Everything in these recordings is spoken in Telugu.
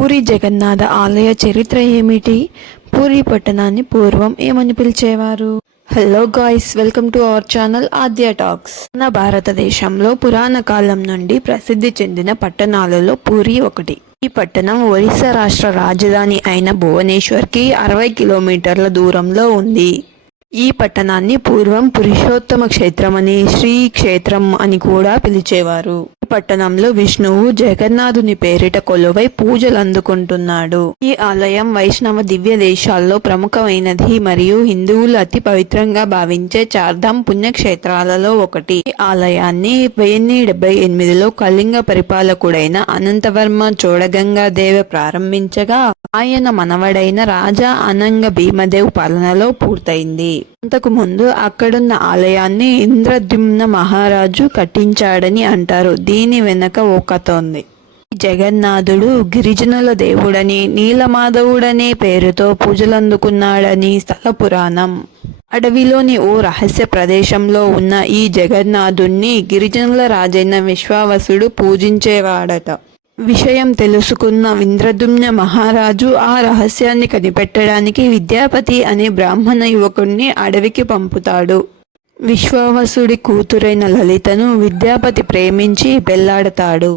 పూరి జగన్నాథ ఆలయ చరిత్ర ఏమిటి? పూరి పట్టణాన్ని పూర్వం ఏమని పిలిచేవారు? Hello guys, welcome to our channel Aadya talks. మన భారతదేశంలో పురాణ కాలం నుండి ప్రసిద్ధి చెందిన పట్టణాలలో పూరి ఒకటి. ఈ పట్టణం ఒరిస్సా రాష్ట్ర రాజధాని అయిన భువనేశ్వర్కి 60 కిలోమీటర్ల దూరంలో ఉంది. ఈ పట్టణాన్ని పూర్వం పురుషోత్తమ క్షేత్రమని, శ్రీ క్షేత్రం అని కూడా పిలిచేవారు. ఈ పట్టణంలో విష్ణువు జగన్నాథుని పేరిట కొలువై పూజలు అందుకుంటున్నాడు. ఈ ఆలయం వైష్ణవ దివ్య దేశాల్లో ప్రముఖమైనది మరియు హిందువులు అతి పవిత్రంగా భావించే చార్ధామ్ పుణ్యక్షేత్రాలలో ఒకటి. ఈ ఆలయాన్ని 1078లో కళింగ పరిపాలకుడైన అనంతవర్మ చోడగంగాదేవ ప్రారంభించగా ఆయన మనవడైన రాజా అనంగ భీమదేవ్ పాలనలో పూర్తయింది. అంతకు ముందు అక్కడున్న ఆలయాన్ని ఇంద్రద్యుమ్న మహారాజు కట్టించాడని అంటారు. దీని వెనక ఓ కథ ఉంది. జగన్నాథుడు గిరిజనుల దేవుడని, నీలమాధవుడనే పేరుతో పూజలందుకున్నాడని స్థల పురాణం. అడవిలోని ఓ రహస్య ప్రదేశంలో ఉన్న ఈ జగన్నాథుణ్ణి గిరిజనుల రాజైన విశ్వావసుడు పూజించేవాడట. విషయం తెలుసుకున్న ఇంద్రద్యుమ్న మహారాజు ఆ రహస్యాన్ని కనిపెట్టడానికి విద్యాపతి అనే బ్రాహ్మణ యువకుడిని అడవికి పంపుతాడు. విశ్వావసుడి కూతురైన లలితను విద్యాపతి ప్రేమించి పెళ్లాడతాడు.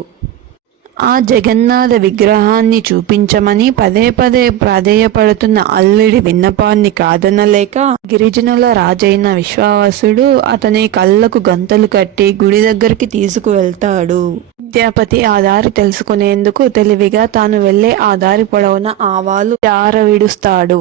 ఆ జగన్నాథ విగ్రహాన్ని చూపించమని పదే పదే ప్రాధేయపడుతున్న అల్లుడి విన్నపాన్ని కాదనలేక గిరిజనుల రాజైన విశ్వావసుడు అతని కళ్ళకు గంతలు కట్టి గుడి దగ్గరికి తీసుకువెళ్తాడు. విద్యాపతి ఆ దారి తెలుసుకునేందుకు తెలివిగా తాను వెళ్లే ఆ దారి పొడవున ఆవాలు జారవిడుస్తాడు.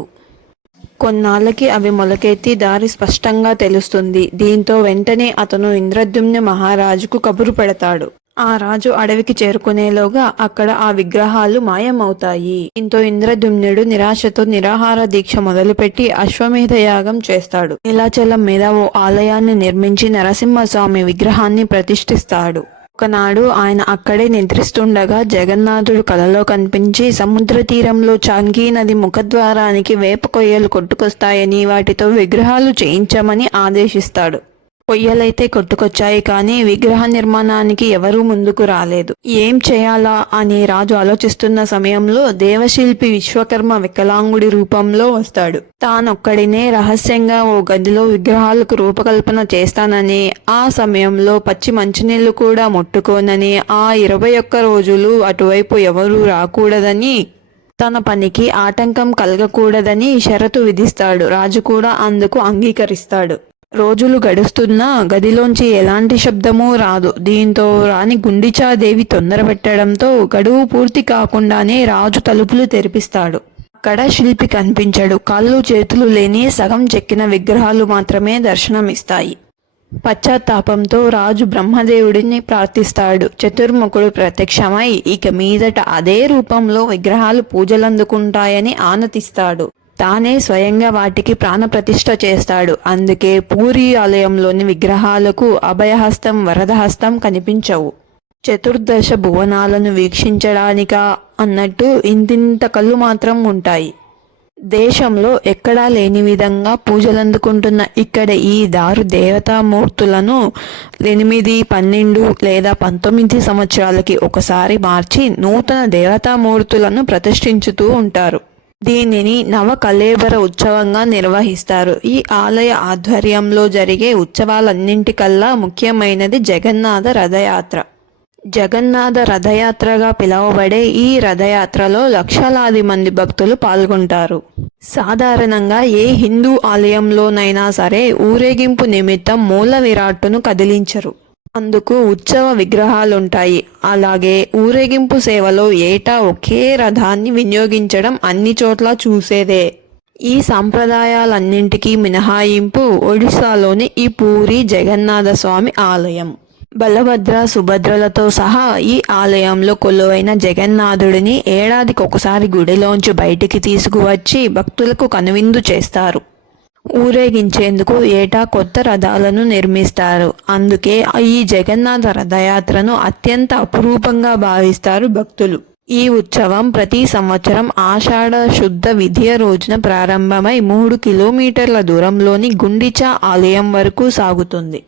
కొన్నాళ్ళకి అవి మొలకెత్తి దారి స్పష్టంగా తెలుస్తుంది. దీంతో వెంటనే అతను ఇంద్రద్యుమ్న మహారాజుకు కబురు పెడతాడు. ఆ రాజు అడవికి చేరుకునేలోగా అక్కడ ఆ విగ్రహాలు మాయమవుతాయి. దీంతో ఇంద్రద్యుమ్నుడు నిరాశతో నిరాహార దీక్ష మొదలుపెట్టి అశ్వమేధ యాగం చేస్తాడు. నీలాచలం మీద ఓ ఆలయాన్ని నిర్మించి నరసింహస్వామి విగ్రహాన్ని ప్రతిష్ఠిస్తాడు. ఒకనాడు ఆయన అక్కడే నిద్రిస్తుండగా జగన్నాథుడు కలలో కనిపించి సముద్ర తీరంలో చాంకీ నది ముఖద్వారానికి వేప కొయ్యలు కొట్టుకొస్తాయని వాటితో విగ్రహాలు చేయించమని ఆదేశిస్తాడు. కొయ్యలైతే కొట్టుకొచ్చాయి, కానీ విగ్రహ నిర్మాణానికి ఎవరూ ముందుకు రాలేదు. ఏం చేయాలా అని రాజు ఆలోచిస్తున్న సమయంలో దేవశిల్పి విశ్వకర్మ వికలాంగుడి రూపంలో వస్తాడు. తానొక్కడినే రహస్యంగా ఓ గదిలో విగ్రహాలకు రూపకల్పన చేస్తానని, ఆ సమయంలో పచ్చి మంచినీళ్లు కూడా ముట్టుకోనని, ఆ 21 రోజులు అటువైపు ఎవరూ రాకూడదని, తన పనికి ఆటంకం కలగకూడదని షరతు విధిస్తాడు. రాజు కూడా అందుకు అంగీకరిస్తాడు. రోజులు గడుస్తున్నా గదిలోంచి ఎలాంటి శబ్దమూ రాదు. దీంతో రాణి గుండిచాదేవి తొందరపెట్టడంతో గడువు పూర్తి కాకుండానే రాజు తలుపులు తెరిపిస్తాడు. అక్కడ శిల్పి కనిపించడు. కాళ్ళు చేతులు లేని సగం చెక్కిన విగ్రహాలు మాత్రమే దర్శనమిస్తాయి. పశ్చాత్తాపంతో రాజు బ్రహ్మదేవుడిని ప్రార్థిస్తాడు. చతుర్ముఖుడు ప్రత్యక్షమై ఇక మీదట అదే రూపంలో విగ్రహాలు పూజలందుకుంటాయని ఆనతిస్తాడు. తానే స్వయంగా వాటికి ప్రాణప్రతిష్ఠ చేస్తాడు. అందుకే పూరి ఆలయంలోని విగ్రహాలకు అభయహస్తం, వరదహస్తం కనిపించవు. చతుర్దశ భువనాలను వీక్షించడానికా అన్నట్టు ఇంతింత కళ్ళు మాత్రం ఉంటాయి. దేశంలో ఎక్కడా లేని విధంగా పూజలందుకుంటున్న ఇక్కడ ఈ దారు దేవతామూర్తులను 8, 12 లేదా 19 సంవత్సరాలకి ఒకసారి మార్చి నూతన దేవతామూర్తులను ప్రతిష్ఠించుతూ ఉంటారు. దీనిని నవకళేబర ఉత్సవంగా నిర్వహిస్తారు. ఈ ఆలయ ఆధ్వర్యంలో జరిగే ఉత్సవాలన్నింటికల్లా ముఖ్యమైనది జగన్నాథ రథయాత్ర. జగన్నాథ రథయాత్రగా పిలువబడే ఈ రథయాత్రలో లక్షలాది మంది భక్తులు పాల్గొంటారు. సాధారణంగా ఏ హిందూ ఆలయంలోనైనా సరే ఊరేగింపు నిమిత్తం మూల విరాట్టును కదిలించరు. అందుకు ఉత్సవ విగ్రహాలుంటాయి. అలాగే ఊరేగింపు సేవలో ఏటా ఒకే రథాన్ని వినియోగించడం అన్ని చోట్ల చూసేదే. ఈ సాంప్రదాయాలన్నింటికీ మినహాయింపు ఒడిశాలోని ఈ పూరి జగన్నాథ స్వామి ఆలయం. బలభద్ర, సుభద్రలతో సహా ఈ ఆలయంలో కొలువైన జగన్నాథుడిని ఏడాదికొకసారి గుడిలోంచి బయటికి తీసుకువచ్చి భక్తులకు కనువిందు చేస్తారు. ఊరేగించేందుకు ఏటా కొత్త రథాలను నిర్మిస్తారు. అందుకే ఈ జగన్నాథ రథయాత్రను అత్యంత అపురూపంగా భావిస్తారు భక్తులు. ఈ ఉత్సవం ప్రతి సంవత్సరం ఆషాఢ శుద్ధ విధియ రోజున ప్రారంభమై 3 కిలోమీటర్ల దూరంలోని గుండిచా ఆలయం వరకు సాగుతుంది.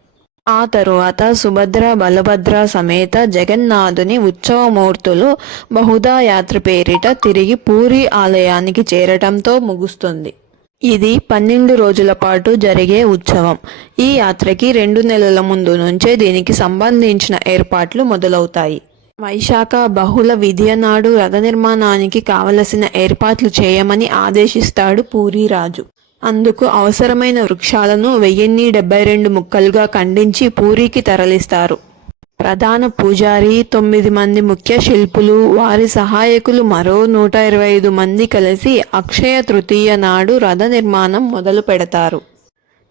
ఆ తరువాత సుభద్ర బలభద్ర సమేత జగన్నాథుని ఉత్సవమూర్తులు బహుదా యాత్ర పేరిట తిరిగి పూరి ఆలయానికి చేరటంతో ముగుస్తుంది. ఇది 12 రోజుల పాటు జరిగే ఉత్సవం. ఈ యాత్రకి 2 నెలల ముందు నుంచే దీనికి సంబంధించిన ఏర్పాట్లు మొదలవుతాయి. వైశాఖ బహుళ విధియ నాడు రథ నిర్మాణానికి కావలసిన ఏర్పాట్లు చేయమని ఆదేశిస్తాడు పూరీరాజు. అందుకు అవసరమైన వృక్షాలను 1072 ముక్కలుగా ఖండించి పూరికి తరలిస్తారు. ప్రధాన పూజారి, 9 మంది ముఖ్య శిల్పులు, వారి సహాయకులు మరో 125 మంది కలిసి అక్షయ తృతీయ నాడు రథ నిర్మాణం మొదలు పెడతారు.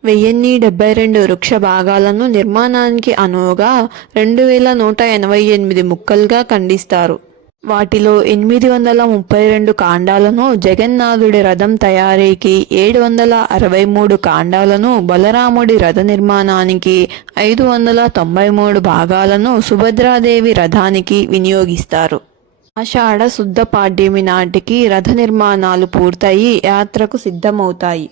1072 వృక్ష భాగాలను నిర్మాణానికి అనువుగా 2188 ముక్కలుగా ఖండిస్తారు. వాటిలో 832 కాండాలను జగన్నాథుడి రథం తయారీకి, 763 కాండాలను బలరాముడి రథ నిర్మాణానికి, 593 భాగాలను సుభద్రాదేవి రథానికి వినియోగిస్తారు. ఆషాఢ శుద్ధ పాడ్యమి నాటికి రథ నిర్మాణాలు పూర్తయి యాత్రకు సిద్ధమవుతాయి.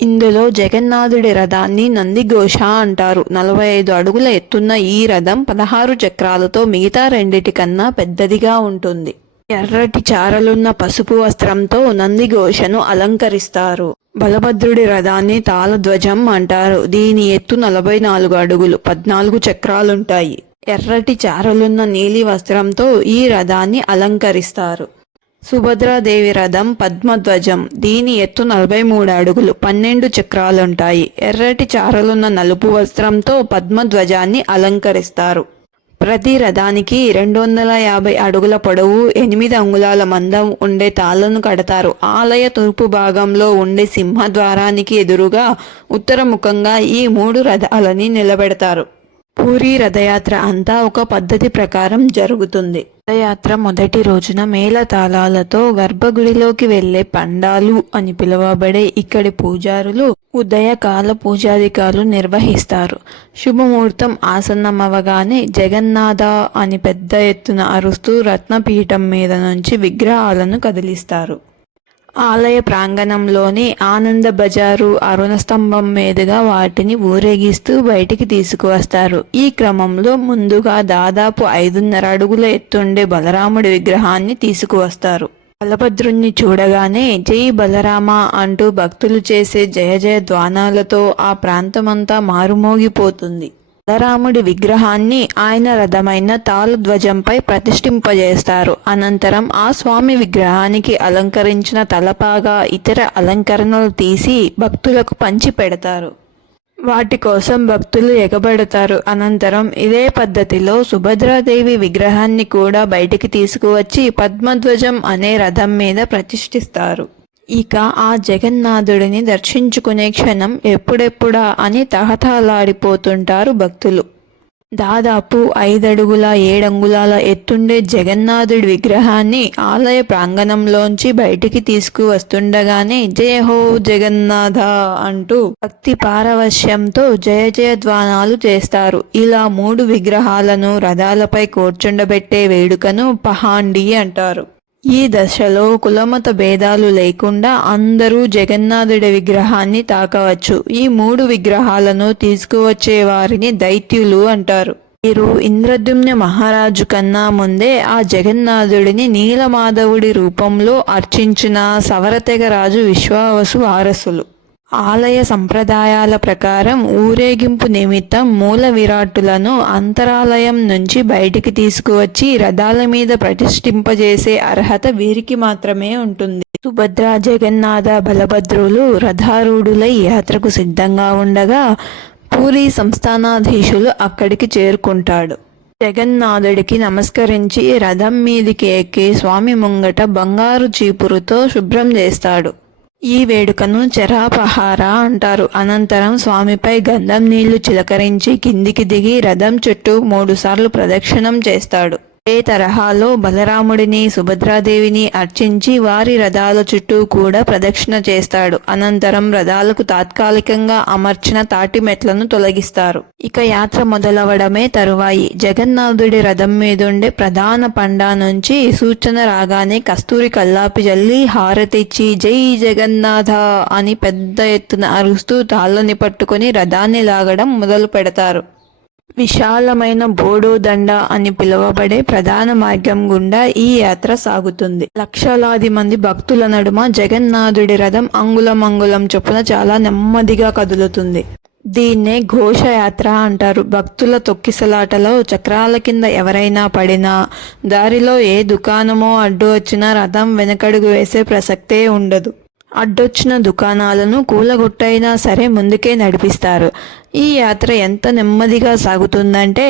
ఇందులో జగన్నాథుడి రథాన్ని నందిఘోష అంటారు. 45 అడుగుల ఎత్తున్న ఈ రథం 16 చక్రాలతో మిగతా రెండిటికన్నా పెద్దదిగా ఉంటుంది. ఎర్రటి చారలున్న పసుపు వస్త్రంతో నందిఘోషను అలంకరిస్తారు. బలభద్రుడి రథాన్ని తాళధ్వజం అంటారు. దీని ఎత్తు 44 అడుగులు, 14 చక్రాలుంటాయి. ఎర్రటి చారలున్న నీలి వస్త్రంతో ఈ రథాన్ని అలంకరిస్తారు. సుభద్రాదేవి రథం పద్మధ్వజం. దీని ఎత్తు 43 అడుగులు, 12 చక్రాలుంటాయి. ఎర్రటి చారలున్న నలుపు వస్త్రంతో పద్మధ్వజాన్ని అలంకరిస్తారు. ప్రతి రథానికి 250 అడుగుల పొడవు, 8 అంగుళాల మందం ఉండే తాళ్లను కడతారు. ఆలయ తూర్పు భాగంలో ఉండే సింహద్వారానికి ఎదురుగా ఉత్తరముఖంగా ఈ 3 రథాలని నిలబెడతారు. పూరి రథయాత్ర అంతా ఒక పద్ధతి ప్రకారం జరుగుతుంది. రథయాత్ర మొదటి రోజున మేళతాళాలతో గర్భగుడిలోకి వెళ్లే పండాలు అని పిలువబడే ఇక్కడి పూజారులు ఉదయకాల పూజాధికారులు నిర్వహిస్తారు. శుభముహూర్తం ఆసన్నమవగానే జగన్నాథ అని పెద్ద ఎత్తున అరుస్తూ రత్నపీఠం మీద నుంచి విగ్రహాలను కదిలిస్తారు. ఆలయ ప్రాంగణంలోని ఆనంద బజారు అరుణ స్తంభం మీదుగా వాటిని ఊరేగిస్తూ బయటికి తీసుకువస్తారు. ఈ క్రమంలో ముందుగా దాదాపు 5.5 అడుగుల ఎత్తుండే బలరాముడి విగ్రహాన్ని తీసుకువస్తారు. బలభద్రుణ్ణి చూడగానే జై బలరామ అంటూ భక్తులు చేసే జయ జయ ధ్వానాలతో ఆ ప్రాంతమంతా మారుమోగిపోతుంది. బలరాముడి విగ్రహాన్ని ఆయన రథమైన తాళధ్వజంపై ప్రతిష్ఠింపజేస్తారు. అనంతరం ఆ స్వామి విగ్రహానికి అలంకరించిన తలపాగా, ఇతర అలంకరణలు తీసి భక్తులకు పంచి పెడతారు. వాటి కోసం భక్తులు ఎగబడతారు. అనంతరం ఇదే పద్ధతిలో సుభద్రాదేవి విగ్రహాన్ని కూడా బయటికి తీసుకువచ్చి పద్మధ్వజం అనే రథం మీద ప్రతిష్ఠిస్తారు. ఇక ఆ జగన్నాథుడిని దర్శించుకునే క్షణం ఎప్పుడెప్పుడా అని తహతహలాడిపోతుంటారు భక్తులు. దాదాపు 5 అడుగుల 7 అంగుళాల ఎత్తుండే జగన్నాథుడి విగ్రహాన్ని ఆలయ ప్రాంగణంలోంచి బయటికి తీసుకువస్తుండగానే జయ హో జగన్నాథ అంటూ భక్తి పారవశ్యంతో జయ జయ ధ్వానాలు చేస్తారు. ఇలా 3 విగ్రహాలను రథాలపై కూర్చుండబెట్టే వేడుకను పహాండి అంటారు. ఈ దశలో కులమత భేదాలు లేకుండా అందరూ జగన్నాథుడి విగ్రహాన్ని తాకవచ్చు. ఈ 3 విగ్రహాలను తీసుకువచ్చే వారిని దైత్యులు అంటారు. వీరు ఇంద్రద్యుమ్న మహారాజు కన్నా ముందే ఆ జగన్నాథుడిని నీలమాధవుడి రూపంలో అర్చించిన సవరతెగ రాజు విశ్వావసు వారసులు. ఆలయ సంప్రదాయాల ప్రకారం ఊరేగింపు నిమిత్తం మూల విరాట్టులను అంతరాలయం నుంచి బయటికి తీసుకువచ్చి రథాల మీద ప్రతిష్ఠింపజేసే అర్హత వీరికి మాత్రమే ఉంటుంది. సుభద్ర, జగన్నాథ, బలభద్రులు రథారూఢులై యాత్రకు సిద్ధంగా ఉండగా పూరి సంస్థానాధీశులు అక్కడికి చేరుకుంటాడు. జగన్నాథుడికి నమస్కరించి రథం మీదికి ఎక్కి స్వామి ముంగట బంగారు చీపురుతో శుభ్రం చేస్తాడు. ఈ వేడుకను చెరాపహార అంటారు. అనంతరం స్వామిపై గంధం నీళ్లు చిలకరించి కిందికి దిగి రథం చుట్టూ 3 సార్లు ప్రదక్షిణం చేస్తాడు. ఏ తరహాలో బలరాముడిని, సుభద్రాదేవిని అర్చించి వారి రథాల చుట్టూ కూడా ప్రదక్షిణ చేస్తాడు. అనంతరం రథాలకు తాత్కాలికంగా అమర్చిన తాటి మెట్లను తొలగిస్తారు. ఇక యాత్ర మొదలవడమే తరువాయి. జగన్నాథుడి రథం మీదుండే ప్రధాన పండా నుంచి సూచన రాగానే కస్తూరి కల్లాపి జల్లి హారతిచ్చి జై జగన్నాథ అని పెద్ద ఎత్తున అరుస్తూ తాళ్ళని పట్టుకుని రథాన్ని లాగడం మొదలు పెడతారు. విశాలమైన బోడోదండ అని పిలువబడే ప్రధాన మార్గం గుండా ఈ యాత్ర సాగుతుంది. లక్షలాది మంది భక్తుల నడుమ జగన్నాథుడి రథం అంగుళం చొప్పున చాలా నెమ్మదిగా కదులుతుంది. దీన్నే ఘోషయాత్ర అంటారు. భక్తుల తొక్కిసలాటలో చక్రాల కింద ఎవరైనా పడినా, దారిలో ఏ దుకాణమో అడ్డు వచ్చినా రథం వెనకడుగు వేసే ప్రసక్తే ఉండదు. అడ్డొచ్చిన దుకాణాలను కూలగొట్టైనా సరే ముందుకే నడిపిస్తారు. ఈ యాత్ర ఎంత నెమ్మదిగా సాగుతుందంటే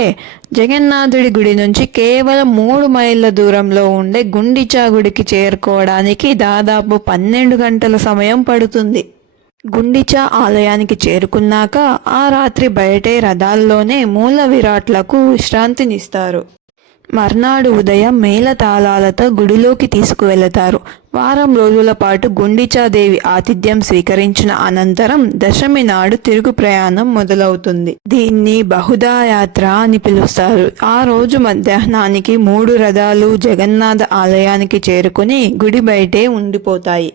జగన్నాథుడి గుడి నుంచి కేవలం 3 మైళ్ళ దూరంలో ఉండే గుండిచా గుడికి చేరుకోవడానికి దాదాపు 12 గంటల సమయం పడుతుంది. గుండిచా ఆలయానికి చేరుకున్నాక ఆ రాత్రి బయటే రథాల్లోనే మూల విరాట్లకు విశ్రాంతినిస్తారు. మర్నాడు ఉదయం మేళతాళాలతో గుడిలోకి తీసుకువెళతారు. వారం రోజుల పాటు గుండిచాదేవి ఆతిథ్యం స్వీకరించిన అనంతరం దశమి నాడు తిరుగు ప్రయాణం మొదలవుతుంది. దీన్ని బహుదా యాత్ర అని పిలుస్తారు. ఆ రోజు మధ్యాహ్నానికి 3 రథాలు జగన్నాథ ఆలయానికి చేరుకుని గుడి బయటే ఉండిపోతాయి.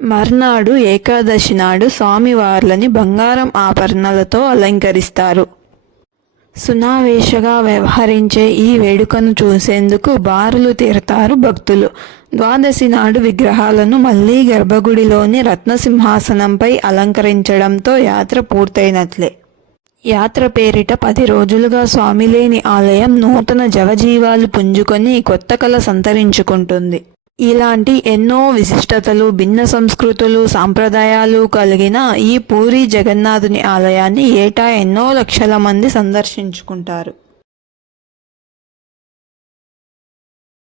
మర్నాడు ఏకాదశి నాడు స్వామివార్లని బంగారం ఆభరణాలతో అలంకరిస్తారు. సునావేశగా వ్యవహరించే ఈ వేడుకను చూసేందుకు బారులు తీరతారు భక్తులు. ద్వాదశి నాడు విగ్రహాలను మళ్లీ గర్భగుడిలోని రత్నసింహాసనంపై అలంకరించడంతో యాత్ర పూర్తయినట్లే. యాత్ర పేరిట 10 రోజులుగా స్వామిలేని ఆలయం నూతన జవజీవాలు పుంజుకొని కొత్త కళ సంతరించుకుంటుంది. ఇలాంటి ఎన్నో విశిష్టతలు, భిన్న సంస్కృతులు, సాంప్రదాయాలు కలిగిన ఈ పూరీ జగన్నాథుని ఆలయాన్ని ఏటా ఎన్నో లక్షల మంది సందర్శించుకుంటారు.